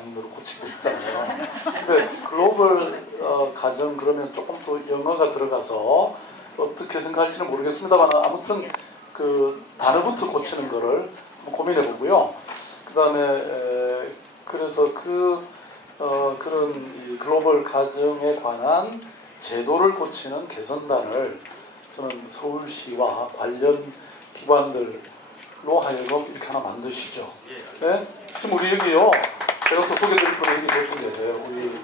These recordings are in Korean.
으로 고치고 있잖아요. 근데 글로벌 어, 가정 그러면 조금 또 영어가 들어가서 어떻게 생각할지는 모르겠습니다만 아무튼 그 단어부터 고치는 거를 고민해 보고요. 그 다음에 그래서 그 어, 그런 글로벌 가정에 관한 제도를 고치는 개선단을 저는 서울시와 관련 기관들로 하여금 이렇게 하나 만드시죠. 네? 지금 우리 여기요. 제가 또 소개드릴 분이 몇분 계세요. 우리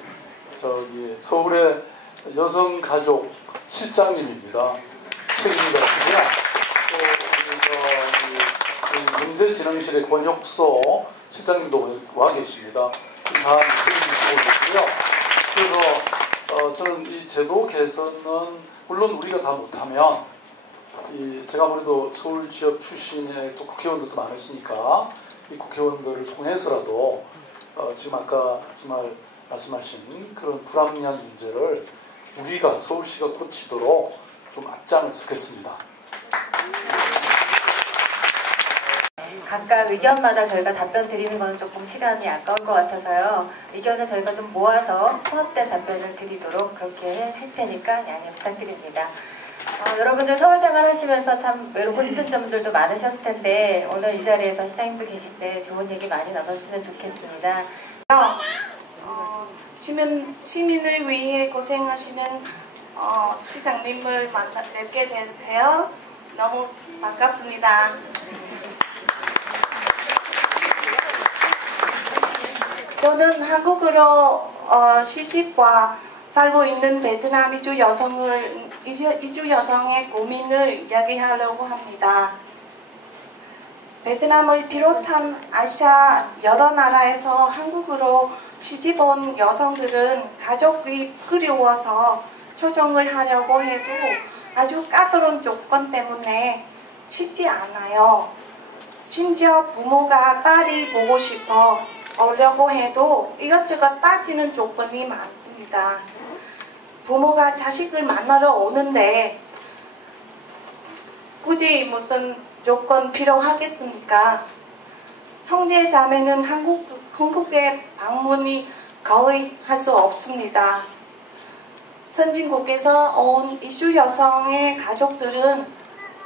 저기 서울의 여성 가족 실장님입니다. 책임자 시고요. 또 우리 저 경제진흥실의 권혁소 실장님도 와 계십니다. 다 책임지고 계시고요. 그래서 어, 저는 이 제도 개선은 물론 우리가 다 못하면 이 제가 아무래도 서울 지역 출신의 또 국회의원들도 많으시니까 이 국회의원들을 통해서라도 어, 지금 아까 정말 말씀하신 그런 불합리한 문제를 우리가 서울시가 고치도록 좀 앞장을 서겠습니다. 각각 의견마다 저희가 답변 드리는 건 조금 시간이 아까울 것 같아서요. 의견을 저희가 좀 모아서 통합된 답변을 드리도록 그렇게 할 테니까 양해 부탁드립니다. 어, 여러분들 서울 생활 하시면서 참 외롭고 힘든 점들도 많으셨을 텐데 오늘 이 자리에서 시장님도 계실 때 좋은 얘기 많이 나눴으면 좋겠습니다. 어, 시민, 시민을 위해 고생하시는 어, 시장님을 만나 뵙게 되어 너무 반갑습니다. 저는 한국으로 어, 시집과 살고 있는 베트남 이주 여성을 이주, 여성의 고민을 이야기하려고 합니다. 베트남을 비롯한 아시아 여러 나라에서 한국으로 시집 온 여성들은 가족이 그리워서 초정을 하려고 해도 아주 까다로운 조건 때문에 쉽지 않아요. 심지어 부모가 딸이 보고 싶어 오려고 해도 이것저것 따지는 조건이 많습니다. 부모가 자식을 만나러 오는데 굳이 무슨 조건 필요하겠습니까? 형제 자매는 한국, 한국에 방문이 거의 할 수 없습니다. 선진국에서 온 이주 여성의 가족들은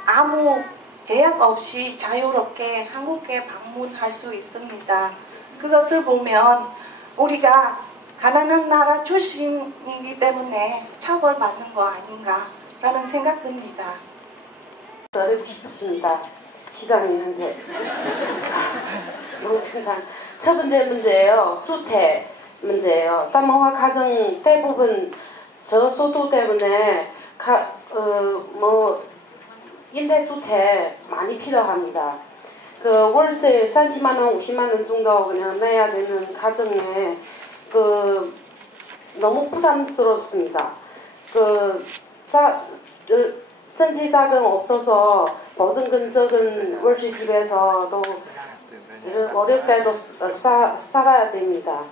아무 제약 없이 자유롭게 한국에 방문할 수 있습니다. 그것을 보면 우리가 가난한 나라 출신이기 때문에 처벌받는 거 아닌가라는 생각 듭니다. 말하고 싶습니다. 시장님한테. 너무 괜찮. 첫 번째 문제예요. 주택 문제예요. 다문화 가정 대부분 저소득 때문에 가, 어, 뭐 임대주택 많이 필요합니다. 그 월세 30만 원, 50만 원 정도 그냥 내야 되는 가정에 그 너무 부담스럽습니다. 그 자, 전시 자금 없어서 보증금 적은 월세 집에서 또 어릴 때도 사, 살아야 됩니다.